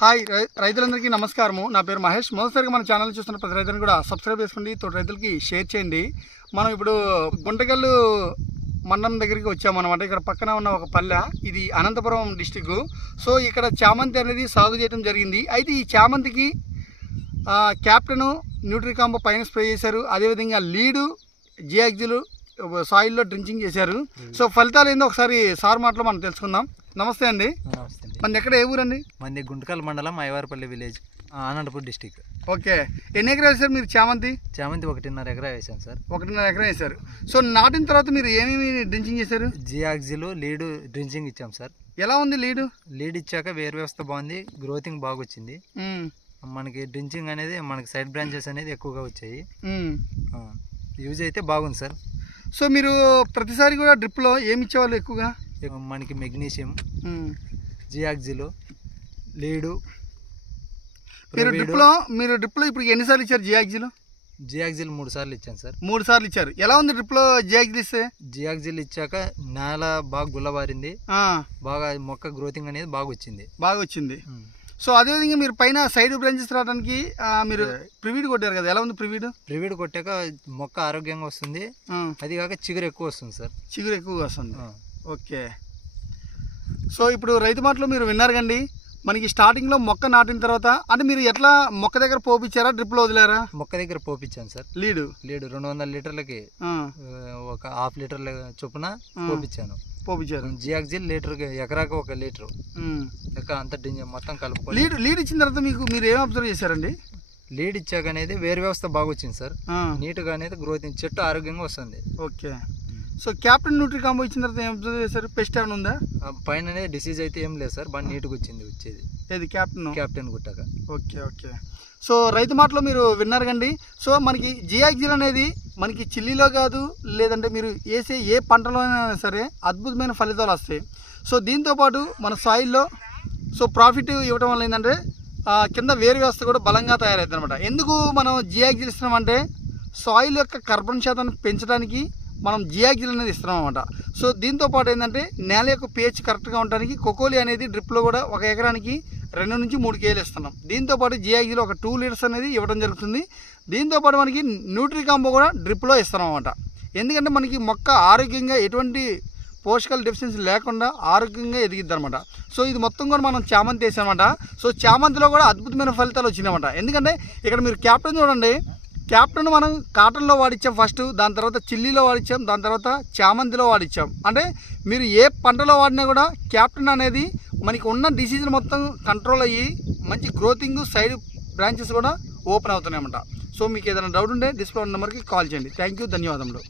Hi రైతులందరికీ నమస్కారము. నా పేరు మహేష్. మొదటిసారిగా మన ఛానల్ చూస్తున్న ప్రతి రైతులను కూడా సబ్స్క్రైబ్ చేసుకోండి. తోటి రైతులకి షేర్ చేయండి. మనం ఇప్పుడు గుంటకల్లు మండలం దగ్గరికి వచ్చామన్నమాట ఇక్కడ పక్కన ఉన్న ఒక పల్లె ఇది అనంతపురం డిస్టిక్ సో ఇక్కడ చామంతి అనేది సాగు చేయడం జరిగింది. అయితే ఈ చామంతికి క్యాప్టెను న్యూట్రికాంబో పైన స్ప్రే చేశారు. అదేవిధంగా లీడు జియాగ్జిలు సాయిల్లో డ్రింకింగ్ చేశారు. సో ఫలితాలు ఏందో ఒకసారి సార్ మాటలో మనం తెలుసుకుందాం. నమస్తే అండి. మన ఎక్కడ ఏ ఊరండి? మంది గుంటకల్ మండలం Aivarapalli village Anantapur district. Okay. ఎన్ని ఎకరాలు వేశారు మీరు చామంతి? చామంతి ఒకటిన్నర ఎకరా వేసాం సార్. ఒకటిన్నర ఎకరం వేశారు. సో నాటిన తర్వాత మీరు ఏమేమి డ్రింకింగ్ చేశారు? జియాక్జిలు లీడ్ డ్రించింగ్ ఇచ్చాం సార్. ఎలా ఉంది లీడు? లీడ్ ఇచ్చాక వేరు వ్యవస్థ బాగుంది గ్రోతింగ్ బాగా వచ్చింది మ్మ్. మనకి డ్రించింగ్ అనేది మనకి సైడ్ బ్రాంచెస్ అనేది ఎక్కువగా వచ్చాయి. యూజ్ అయితే బాగుంది సార్. సో మీరు ప్రతిసారి కూడా డ్రిప్లో ఏమి ఇచ్చేవాళ్ళు ఎక్కువగా? మనకి మెగ్నీషియం. జియాక్జిలు లీడు మీరు డ్రిప్లో మీరు డ్రిప్లో ఇప్పుడు ఎన్నిసార్లు ఇచ్చారు జియాక్జిలు? జియాక్జిల్ మూడు సార్లు ఇచ్చాను సార్. మూడు సార్లు ఇచ్చారు. ఎలా ఉంది డ్రిప్లో జియాక్జిల్ ఇస్తే? జియాక్జిల్ ఇచ్చాక నేల బాగా గుల్లబారింది. బాగా మొక్క గ్రోతింగ్ అనేది బాగా వచ్చింది బాగా వచ్చింది సో అదేవిధంగా మీరు పైన సైడ్ బ్రాంచెస్ రావడానికి మీరు ప్రివీడ్ కొట్టారు కదా ఎలా ఉంది ప్రివీడ్? ప్రివీడ్ కొట్టాక మొక్క ఆరోగ్యంగా వస్తుంది. అది కాక చిగురు ఎక్కువ వస్తుంది సార్. చిగురు ఎక్కువగా వస్తుంది. ఓకే. సో ఇప్పుడు రైతు మాటలు మీరు విన్నారు కండి. మనకి స్టార్టింగ్లో మొక్క నాటిన తర్వాత అంటే మీరు ఎట్లా మొక్క దగ్గర పోపించారా డ్రిప్లో వదిలేరా? మొక్క దగ్గర పోపించాను సార్. లీడు. లీడు రెండు వందల లీటర్లకి ఒక హాఫ్ లీటర్ల చొప్పున పోపించాను పోపించారు జియాక్జిల్ లీటర్ ఎకరాకు ఒక లీటర్. లెక్క అంత మొత్తం కలుపుకొని లీడ్ లీడ్ ఇచ్చిన తర్వాత మీకు మీరు ఏం అబ్జర్వ్ చేశారండి? లీడ్ ఇచ్చాక అనేది వేరు వ్యవస్థ బాగా వచ్చింది సార్ నీట్గా అనేది గ్రోతింగ్ చెట్టు ఆరోగ్యంగా వస్తుంది. Okay. So captain nutri combo ఇచ్చిన తర్వాత ఏం అబ్జర్వ్ చేశారు? పెస్ట్ ఏమైనా ఉందా? పైన అనేది డిసీజ్ అయితే ఏం లేదు సార్. బాగా నీట్గా వచ్చింది వచ్చేది. ఏది క్యాప్టెన్ క్యాప్టెన్ గుట్టాక ఓకే ఓకే. సో రైతు మాటలో మీరు విన్నారు కండి సో మనకి జియాక్జిల్ అనేది మనకి చిల్లీలో కాదు లేదంటే మీరు వేసే ఏ పంటలోనైనా సరే అద్భుతమైన ఫలితాలు వస్తాయి. సో దీంతోపాటు మన సాయిల్లో సో ప్రాఫిట్ ఇవ్వడం వల్ల ఏంటంటే కింద వేరు వ్యవస్థ కూడా బలంగా తయారవుతుంది అనమాట ఎందుకు మనం జియాక్జిల్ ఇస్తున్నామంటే సాయిల్ యొక్క కర్బన్ శాతాన్ని పెంచడానికి మనం జియాగిల్ అనేది ఇస్తున్నాం అనమాట సో దీంతో పాటు ఏంటంటే నేల యొక్క పేచ్ కరెక్ట్గా ఉండడానికి కొకోలి అనేది డ్రిప్లో కూడా ఒక ఎకరానికి రెండు నుంచి మూడు కేజీలు ఇస్తున్నాం. దీంతో పాటు ఒక టూ లీటర్స్ అనేది ఇవ్వడం జరుగుతుంది. దీంతో పాటు మనకి న్యూట్రీ కాంబో కూడా డ్రిప్లో ఇస్తున్నాం అనమాట ఎందుకంటే మనకి మొక్క ఆరోగ్యంగా ఎటువంటి పోషకాల డెఫిషియన్సీ లేకుండా ఆరోగ్యంగా ఎదిగిద్ది అనమాట సో ఇది మొత్తం కూడా మనం చామంతి వేసామన్నమాట. సో చామంతిలో కూడా అద్భుతమైన ఫలితాలు వచ్చినాయన్నమాట. ఎందుకంటే ఇక్కడ మీరు క్యాప్టెన్ చూడండి. క్యాప్టెన్ మనం కాటన్లో వాడిచ్చాం ఫస్ట్ దాని తర్వాత చిల్లీలో వాడిచ్చాం దాని తర్వాత చామంతిలో వాడిచ్చాం. అంటే మీరు ఏ పంటలో వాడినా కూడా క్యాప్టెన్ అనేది మనకి ఉన్న డిసీజన్ మొత్తం కంట్రోల్ అయ్యి మంచి గ్రోతింగ్ సైడ్ బ్రాంచెస్ కూడా ఓపెన్ అవుతున్నాయన్నమాట. సో మీకు ఏదైనా డౌట్ ఉంటే డిస్ప్లే నెంబర్కి కాల్ చేయండి. థ్యాంక్ యూ ధన్యవాదములు.